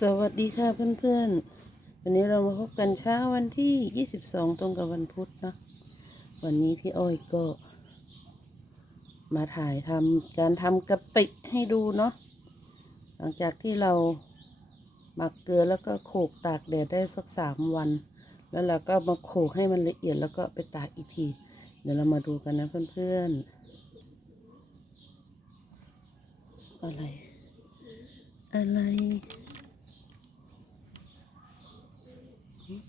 สวัสดีค่ะเพื่อนๆ วันนี้เรามาพบกันเช้าวันที่ 22 ตรงกับวันพุธนะ วันนี้พี่อ้อยก็ มาถ่ายทำการทำกะปิให้ดูเนาะ หลังจากที่เราหมักเกลือแล้วก็โขกตากแดดได้สักสามวัน แล้วเราก็มาโขกให้มันละเอียดแล้วก็ไปตากอีกที เดี๋ยวเรามาดูกันนะเพื่อนๆ อะไร อะไร อืม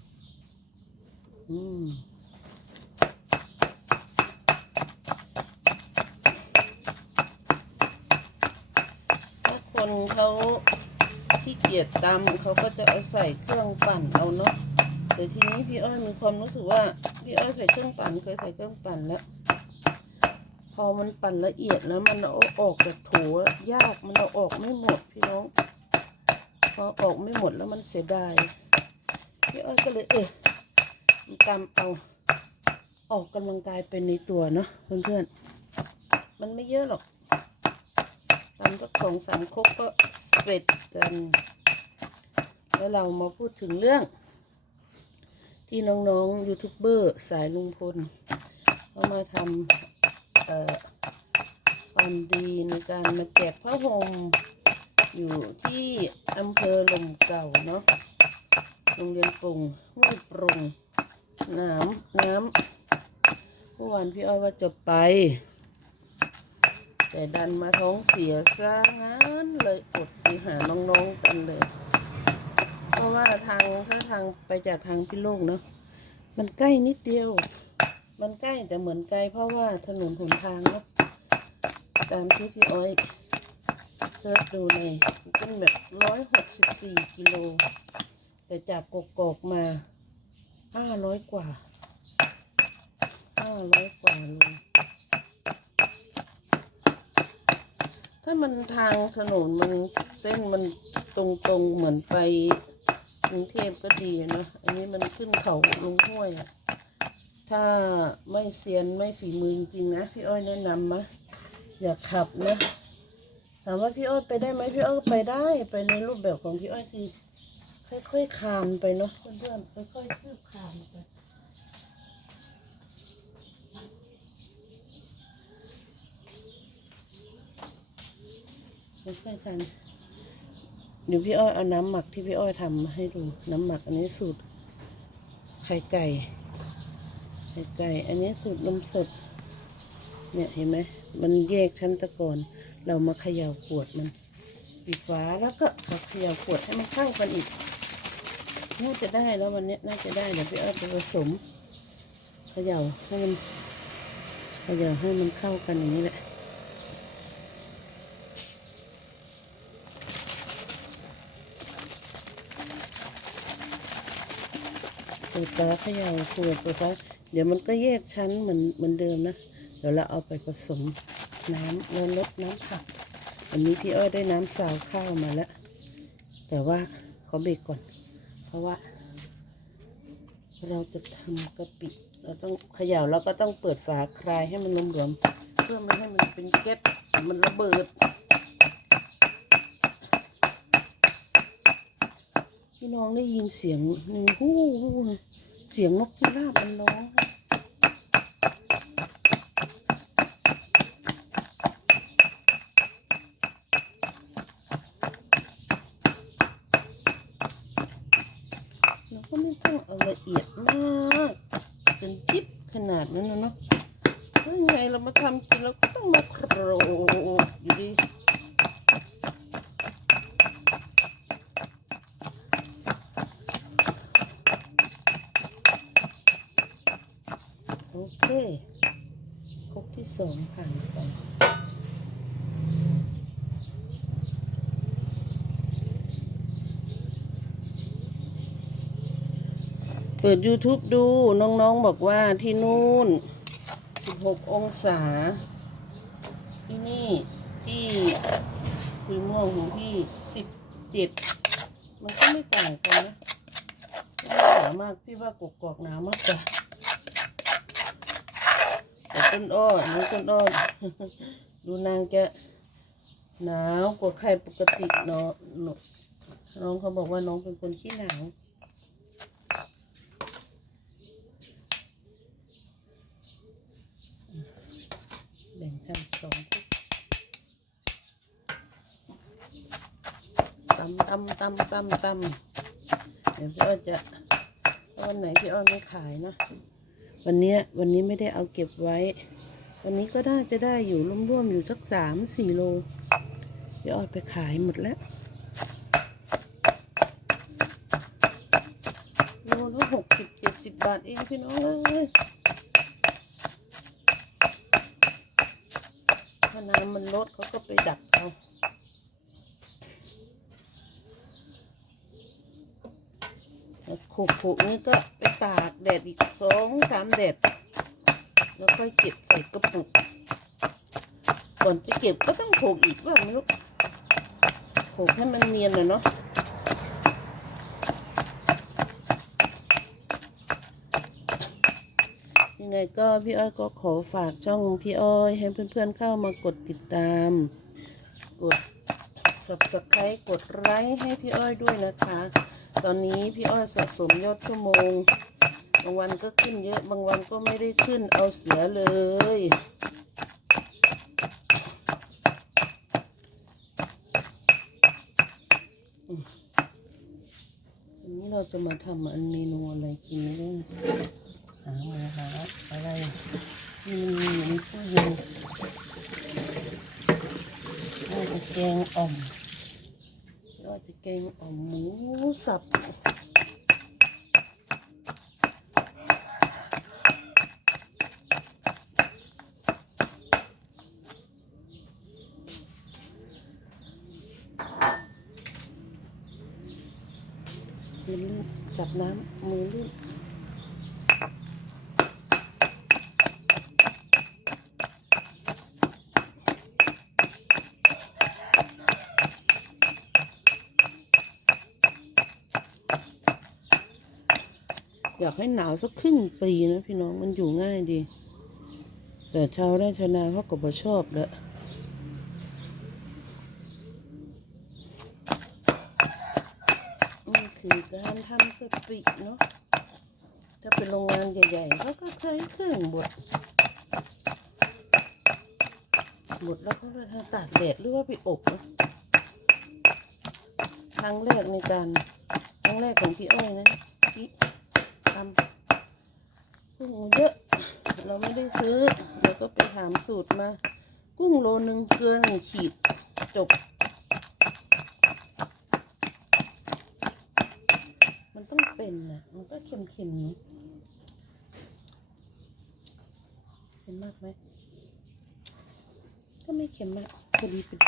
ถ้าคนเขาที่เกียจตำเขาก็จะเอาใส่เครื่องปั่นเอาเนาะแต่ทีนี้พี่อ้อยมีความรู้สึกว่าพี่อ้อยใส่เครื่องปั่นเคยใส่เครื่องปั่นแล้ว พอมันปั่นละเอียดแล้วมันเอาออกจากโถูยากมันเอาออกไม่หมดพี่น้องพอออกไม่หมดแล้วมันเสียดายพี่อ้อยก็เลยเออ ตำเอาออกกำลังกายเป็นในตัวเนาะเพื่อนๆ มันไม่เยอะหรอกตำก็สองสามครกก็เสร็จกัน แล้วเรามาพูดถึงเรื่อง ที่น้องๆยูทูบเบอร์สายลุงพลเขามาทำเอ่อความดีในการมาแจกผ้าห่มอยู่ที่อำเภอลมเก่าเนาะโรงเรียนปรุงห้วยปรุง น้ำน้ำเมื่อวานพี่อ้อยว่าจะไป แต่ดันมาท้องเสียซะงั้นเลยอดไปหาน้องๆกันเลย เพราะว่าทางถ้าทางไปจากทางพี่โลกเนาะมันใกล้นิดเดียว มันใกล้แต่เหมือนไกลเพราะว่าถนนหนทางเนาะตามที่พี่อ้อยเซิร์ชดูในเป็นแบบร้อยหกสิบสี่กิโลแต่จากกกอกมา ห้าร้อยกว่าห้าร้อยกว่าเลยถ้ามันทางถนนมันเส้นมันตรงๆเหมือนไปกรุงเทพก็ดีนะ อันนี้มันขึ้นเขาลงห้วยอะถ้าไม่เซียนไม่ฝีมือจริงนะ พี่อ้อยแนะนำมะอย่าขับนะถามว่าพี่อ้อยไปได้ไหมพี่อ้อยไปได้ไปในรูปแบบของพี่อ้อยคือ ค่อยๆคานไปเนาะเพื่อนๆค่อยๆคืบคานไปค่อยๆคานเดี๋ยวพี่อ้อยเอาน้ำหมักที่พี่อ้อยทำมาให้ดูน้ำหมักอันนี้สูตรไข่ไก่ไข่ไก่ อันนี้สูตรนมสด เนี่ยเห็นไหมมันแยกชั้นตะกอนเรามาเขย่าขวดมันปิดฝาแล้วก็เขย่าขวดให้มันเข้ากันอีก น่าจะได้แล้ววันนี้น่าจะได้เดี๋ยวพี่อ้อยไปผสมเขย่าให้มันเขย่าให้มันเข้ากันอย่างนี้แหละเปิดฝาเขย่าขวดเปิดฝาเดี๋ยวมันก็แยกชั้นเหมือนเหมือนเดิมนะเดี๋ยวเราเอาไปผสมน้ำแล้วลดน้ำผักอันนี้พี่อ้อยได้น้ำสาวข้าวมาแล้ว แต่ว่าขอเบรกก่อน ราะว่า เราจะทำกะปิเราต้องเขย่าแล้วก็ต้องเปิดฝาคลายให้มันหลวมๆเพื่อไม่ให้มันเป็นแก๊สมันระเบิด พี่น้องได้ยินเสียงหนึ่งฮู้ฮู้เสียงนกพิราบมันร้อง จิ๊บขนาดนั้นเนาะแล้วยังไงเรามาทำกินเราก็ต้องมาโครกอยู่ดีโอเคครบที่สองผ่านไป เปิด YouTube ดูน้องๆบอกว่าที่นู่น 16 องศา ที่นี่ที่คุยม่วงของพี่ 17 มันก็ไม่ต่างกันนะหนาวมากพี่ว่ากกอกหนาวมากกว่าแต่ต้นอ้อน้องต้นอ้อดูนางจะหนาวกว่าใครปกติเนาะเนาะน้องเขาบอกว่าน้องเป็นคนขี้หนาวแบ่งกันสองคุกตำตำตำตำเดี๋ยวพี่อ้อยจะวันไหนพี่อ้อยไม่ขายนะ วันนี้วันนี้ไม่ได้เอาเก็บไว้ วันนี้ก็น่าจะได้อยู่ร่วมๆอยู่สักสามสี่โลพี่อ้อยไปขายหมดแล้วโลละหกสิบเจ็ดสิบบาทเองพี่น้องเอ้ยถ้าน้ำมันลดเขาก็ไปดักเอา ขูกขูกๆนี่ก็ไปตากแดดอีกสองสามแดดแล้วค่อยเก็บใส่กระปุก ก่อนจะเก็บก็ต้องโขกอีกว่าไม่รู้โขกให้มันเนียนนะเนาะยังไงก็พี่อ้อยก็ขอฝากช่องพี่อ้อยให้เพื่อนๆเข้ามากดติดตาม กด subscribe กดไลค์ให้พี่อ้อยด้วยนะคะ ตอนนี้พี่อ้อยสะสมยอดชั่วโมง บางวันก็ขึ้นเยอะ บางวันก็ไม่ได้ขึ้นเอาเสียเลยวันนี้เราจะมาทำอันเมนูอะไรกินไม่ได้หามาหาอะไรที่มันมีอยู่ในตู้เย็นน่าจะแกงอ่อมน่าจะแกงอ่อมหมู สับมือลื่นจับน้ำมือลื่น อยากให้หนาวสักครึ่งปีนะพี่น้องมันอยู่ง่ายดี แต่ชาวไร่ชาวนาเขาก็บ่ชอบแล้วนี่คือการทำกะปิเนาะถ้าเป็นโรงงานใหญ่ๆเขาก็ใช้เครื่องบดบดแล้วก็ไปทำตากแดดหรือว่าไปอบนะครั้งแรกในการครั้งแรกของพี่อ้อยนะ กุ้งเยอะ เราไม่ได้ซื้อ เราก็ไปถามสูตรมา กุ้งโลหนึ่งเกลือหนึ่งขีดจบ มันต้องเป็นนะมันก็เค็มๆนี้เค็มมากไหมก็ไม่เค็มมากพอดีพอดี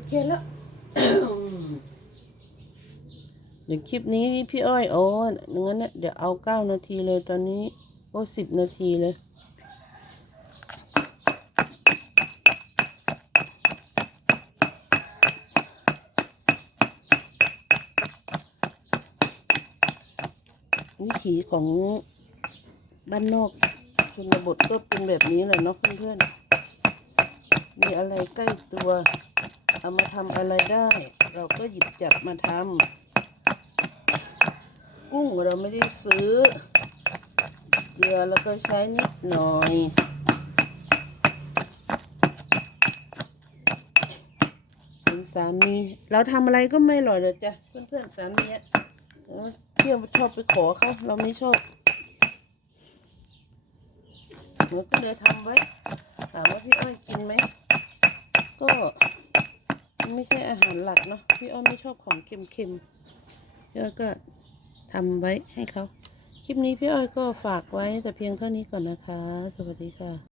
ดเกณฑ์แล้ว เดี๋ยวคลิปนี้พี่อ้อยโอ้งั้นนะเดี๋ยวเอาเก้านาทีเลยตอนนี้โอ้สิบนาทีเลยวิถีของบ้านนอกชนบทก็เป็นแบบนี้แหละเนาะเพื่อนๆ มีอะไรใกล้ตัว เอามาทำอะไรได้ เราก็หยิบจับมาทำกุ้งเราไม่ได้ซื้อ เกลือแล้วก็ใช้นิดหน่อยเป็นสามีเราทำอะไรก็ไม่อร่อยเลยจ้ะเพื่อนๆสามีเออเที่ยวชอบไปขอเขาเราไม่ชอบหนูก็เลยทำไว้ถามว่าพี่อ้อยกินไหมก็ มันไม่ใช่อาหารหลักเนาะพี่อ้อยไม่ชอบของเค็มๆพี่อ้อยก็ทำไว้ให้เขาคลิปนี้พี่อ้อยก็ฝากไว้แต่เพียงเท่านี้ก่อนนะคะ สวัสดีค่ะ